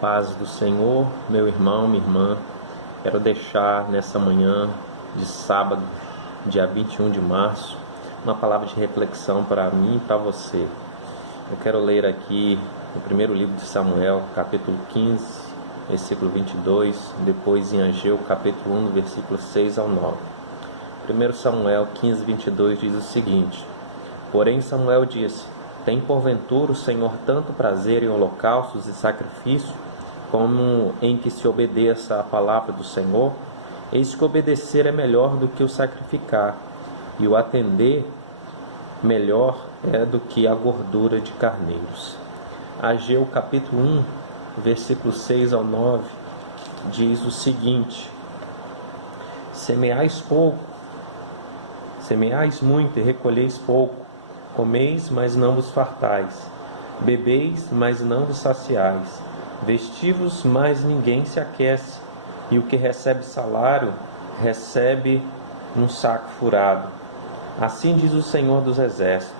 Paz do Senhor, meu irmão, minha irmã. Quero deixar nessa manhã de sábado, dia 21 de março, uma palavra de reflexão para mim e para você. Eu quero ler aqui no primeiro livro de Samuel, capítulo 15, versículo 22, depois em Ageu, capítulo 1, versículo 6 ao 9. 1 Samuel 15, 22 diz o seguinte: Porém Samuel disse: Tem porventura o Senhor tanto prazer em holocaustos e sacrifícios, como em que se obedeça à palavra do Senhor? Eis que obedecer é melhor do que o sacrificar, e o atender melhor é do que a gordura de carneiros. Ageu capítulo 1, versículo 6 ao 9, diz o seguinte: Semeais pouco, semeais muito e recolheis pouco, comeis, mas não vos fartais, bebeis, mas não vos saciais, vestivos, mas ninguém se aquece, e o que recebe salário, recebe num saco furado. Assim diz o Senhor dos Exércitos: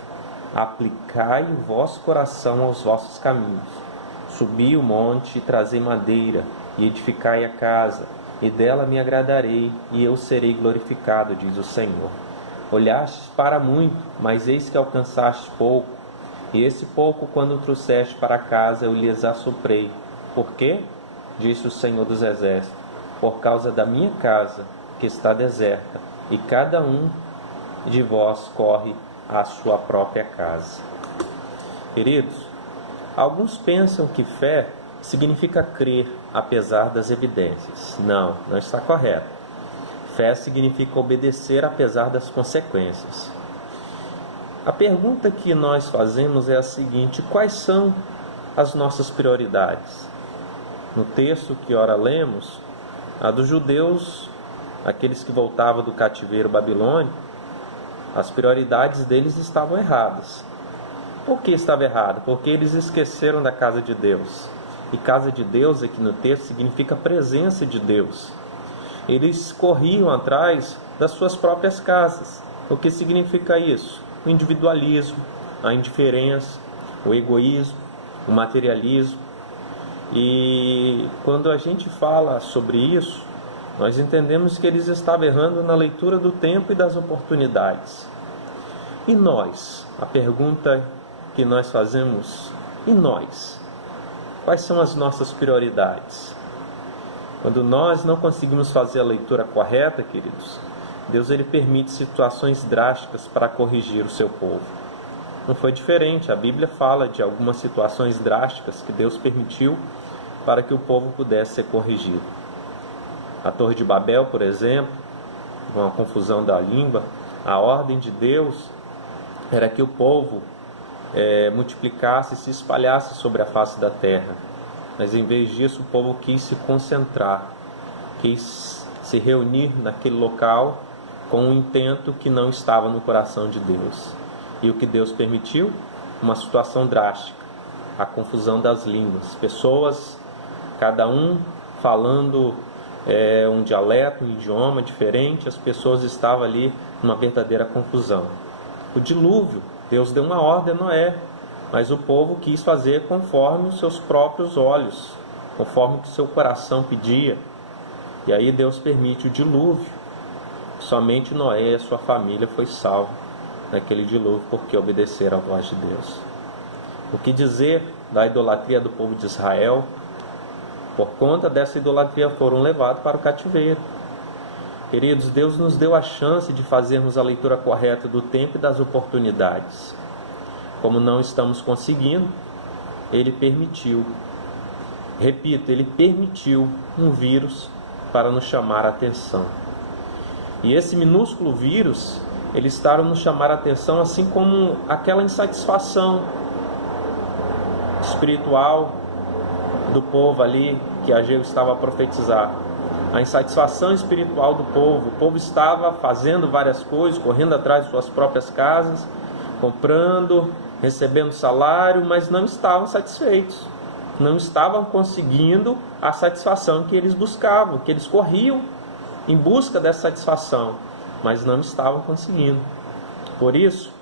Aplicai o vosso coração aos vossos caminhos. Subi o monte e trazei madeira, e edificai a casa, e dela me agradarei, e eu serei glorificado, diz o Senhor. Olhastes para muito, mas eis que alcançaste pouco, e esse pouco, quando trouxeste para casa, eu lhes assoprei. Por quê? Disse o Senhor dos Exércitos: Por causa da minha casa, que está deserta, e cada um de vós corre à sua própria casa. Queridos, alguns pensam que fé significa crer apesar das evidências. Não está correto. Fé significa obedecer apesar das consequências. A pergunta que nós fazemos é a seguinte: quais são as nossas prioridades? No texto que ora lemos, a dos judeus, aqueles que voltavam do cativeiro babilônico, as prioridades deles estavam erradas. Por que estava errado? Porque eles esqueceram da casa de Deus. E casa de Deus aqui no texto significa presença de Deus. Eles corriam atrás das suas próprias casas. O que significa isso? O individualismo, a indiferença, o egoísmo, o materialismo. E quando a gente fala sobre isso, nós entendemos que eles estavam errando na leitura do tempo e das oportunidades. E nós? A pergunta que nós fazemos: e nós? Quais são as nossas prioridades? Quando nós não conseguimos fazer a leitura correta, queridos, Deus ele permite situações drásticas para corrigir o seu povo. Não foi diferente. A Bíblia fala de algumas situações drásticas que Deus permitiu para que o povo pudesse ser corrigido. A Torre de Babel, por exemplo, com a confusão da língua, a ordem de Deus era que o povo multiplicasse e se espalhasse sobre a face da terra. Mas em vez disso, o povo quis se concentrar, quis se reunir naquele local com um intento que não estava no coração de Deus. E o que Deus permitiu? Uma situação drástica, a confusão das línguas. Pessoas, cada um falando um dialeto, um idioma diferente, as pessoas estavam ali numa verdadeira confusão. O dilúvio, Deus deu uma ordem a Noé, mas o povo quis fazer conforme os seus próprios olhos, conforme o que o seu coração pedia. E aí Deus permite o dilúvio. Somente Noé e a sua família foi salvo naquele dilúvio porque obedeceram à voz de Deus. O que dizer da idolatria do povo de Israel? Por conta dessa idolatria foram levados para o cativeiro. Queridos, Deus nos deu a chance de fazermos a leitura correta do tempo e das oportunidades. Como não estamos conseguindo, Ele permitiu. Repito, Ele permitiu um vírus para nos chamar a atenção. E esse minúsculo vírus, ele está nos chamar a atenção, assim como aquela insatisfação espiritual do povo ali que Ageu estava a profetizar. A insatisfação espiritual do povo. O povo estava fazendo várias coisas, correndo atrás de suas próprias casas, comprando, recebendo salário, mas não estavam satisfeitos. Não estavam conseguindo a satisfação que eles buscavam, que eles corriam em busca dessa satisfação, mas não estavam conseguindo. Por isso,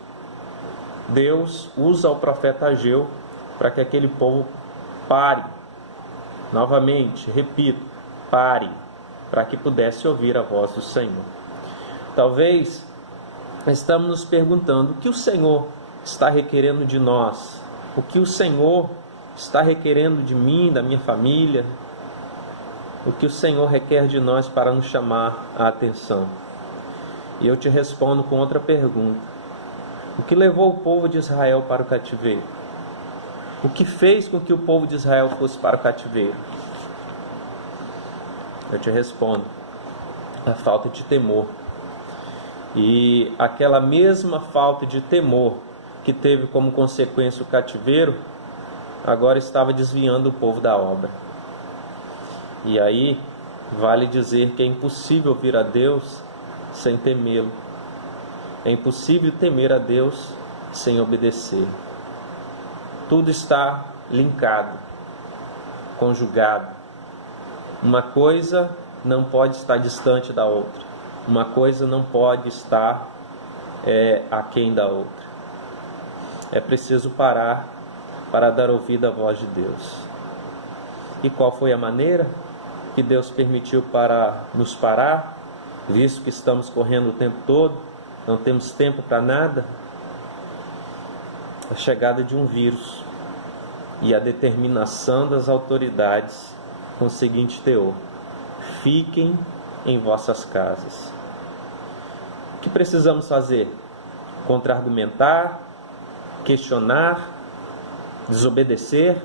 Deus usa o profeta Ageu para que aquele povo pare Novamente, repito, pare, para que pudesse ouvir a voz do Senhor. Talvez estamos nos perguntando o que o Senhor está requerendo de nós, o que o Senhor está requerendo de mim, da minha família, o que o Senhor requer de nós para nos chamar a atenção. E eu te respondo com outra pergunta: o que levou o povo de Israel para o cativeiro? O que fez com que o povo de Israel fosse para o cativeiro? Eu te respondo: a falta de temor. E aquela mesma falta de temor que teve como consequência o cativeiro, agora estava desviando o povo da obra. E aí, vale dizer que é impossível vir a Deus sem temê-lo. É impossível temer a Deus sem obedecer. Tudo está linkado, conjugado. Uma coisa não pode estar distante da outra. Uma coisa não pode estar aquém da outra. É preciso parar para dar ouvido à voz de Deus. E qual foi a maneira que Deus permitiu para nos parar, visto que estamos correndo o tempo todo, não temos tempo para nada? A chegada de um vírus e a determinação das autoridades com o seguinte teor: fiquem em vossas casas. O que precisamos fazer? Contra-argumentar, questionar, desobedecer?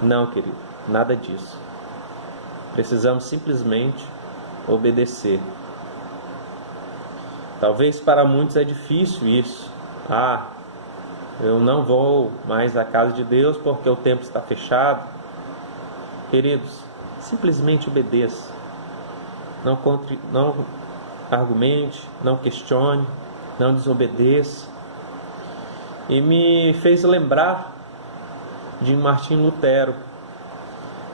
Não, querido, nada disso. Precisamos simplesmente obedecer. Talvez para muitos é difícil isso. Eu não vou mais à casa de Deus porque o templo está fechado. Queridos, simplesmente obedeça. Não argumente, não questione, não desobedeça. E me fez lembrar de Martim Lutero,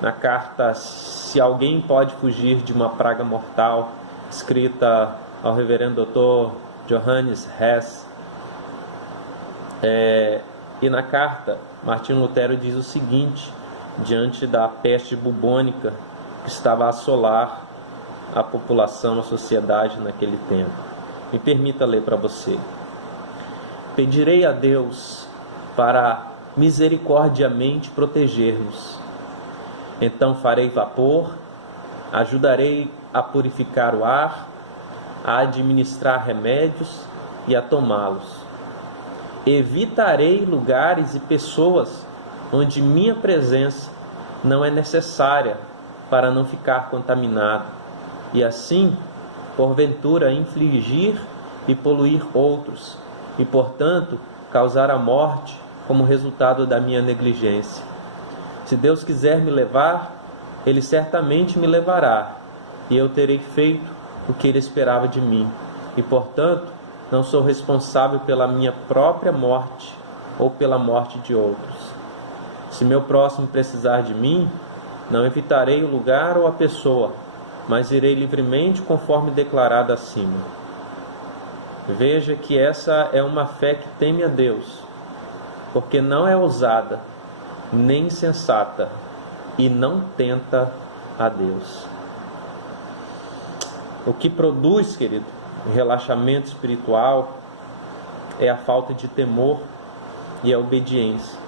na carta Se Alguém Pode Fugir de uma Praga Mortal, escrita ao reverendo Dr. Johannes Hess. E na carta, Martim Lutero diz o seguinte, diante da peste bubônica que estava a assolar a população, a sociedade naquele tempo. Me permita ler para você. Pedirei a Deus para misericordiamente proteger-nos. Então farei vapor, ajudarei a purificar o ar, a administrar remédios e a tomá-los. Evitarei lugares e pessoas onde minha presença não é necessária para não ficar contaminado e assim, porventura, infligir e poluir outros e, portanto, causar a morte como resultado da minha negligência. Se Deus quiser me levar, Ele certamente me levará e eu terei feito o que Ele esperava de mim e, portanto, não sou responsável pela minha própria morte ou pela morte de outros. Se meu próximo precisar de mim, não evitarei o lugar ou a pessoa, mas irei livremente conforme declarado acima. Veja que essa é uma fé que teme a Deus, porque não é ousada, nem insensata, e não tenta a Deus. O que produz, querido, relaxamento espiritual é a falta de temor e a obediência.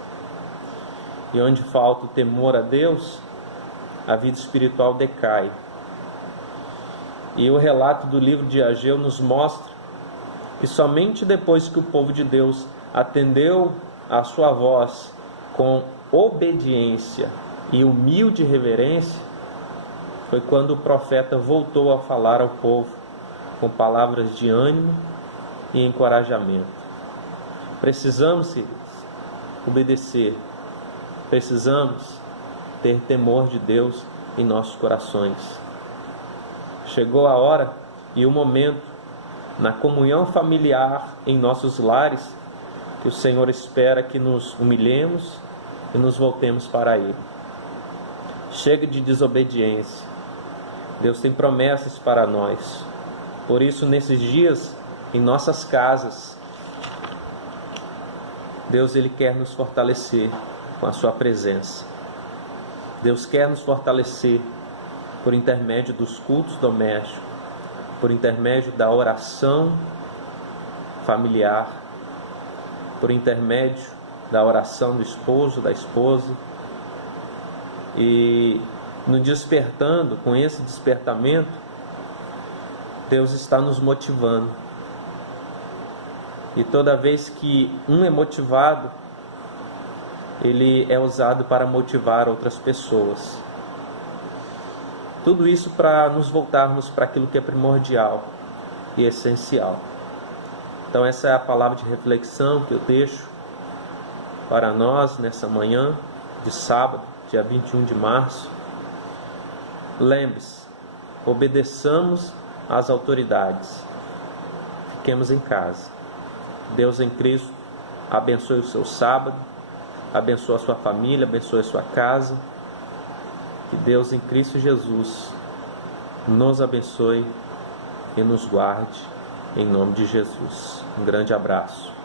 E onde falta o temor a Deus, a vida espiritual decai. E o relato do livro de Ageu nos mostra que somente depois que o povo de Deus atendeu a sua voz com obediência e humilde reverência, foi quando o profeta voltou a falar ao povo com palavras de ânimo e encorajamento. Precisamos, queridos, obedecer. Precisamos ter temor de Deus em nossos corações. Chegou a hora e o momento, na comunhão familiar em nossos lares, que o Senhor espera que nos humilhemos e nos voltemos para Ele. Chega de desobediência. Deus tem promessas para nós. Por isso, nesses dias, em nossas casas, Deus Ele quer nos fortalecer com a sua presença. Deus quer nos fortalecer por intermédio dos cultos domésticos, por intermédio da oração familiar, por intermédio da oração do esposo, da esposa, e nos despertando, com esse despertamento, Deus está nos motivando. E toda vez que um é motivado, ele é usado para motivar outras pessoas. Tudo isso para nos voltarmos para aquilo que é primordial e essencial. Então essa é a palavra de reflexão que eu deixo para nós nessa manhã de sábado, dia 21 de março. Lembre-se, obedeçamos às autoridades. Fiquemos em casa. Deus em Cristo abençoe o seu sábado, abençoe a sua família, abençoe a sua casa. Que Deus em Cristo Jesus nos abençoe e nos guarde, em nome de Jesus. Um grande abraço.